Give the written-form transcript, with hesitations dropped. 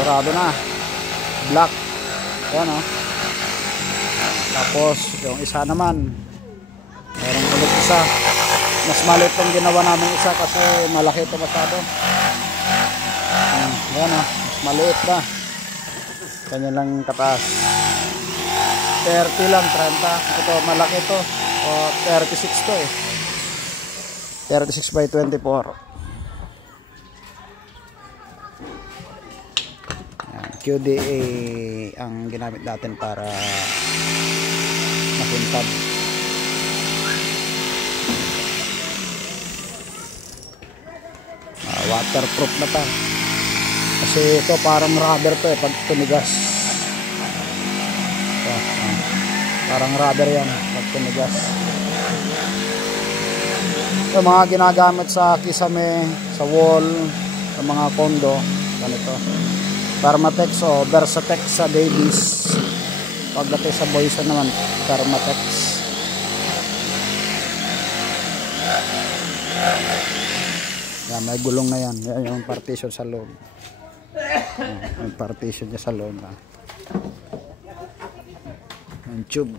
sarado na, black. Ayan o. Tapos yung isa naman, meron ulit isa. Mas maliit yung ginawa namin isa kasi malaki ito masyado. Ayan o, mas maliit na. Kanya lang kataas. 30 lang, 30. Ito malaki ito. O 36 to eh. 36 by 24. QDA ang ginamit natin para makintab. Waterproof na pa kasi ito parang rubber to eh pag tumigas. Ito, parang rubber yan pag tumigas. Ito mga ginagamit sa kisame, sa wall, sa mga kondo, ganito. Permatex o Versatex sa babies. Pagdating sa boys naman, Permatex. Yan, may gulong na yan. Yan yung partition sa loob. Yung partition niya sa loob. Yung tube.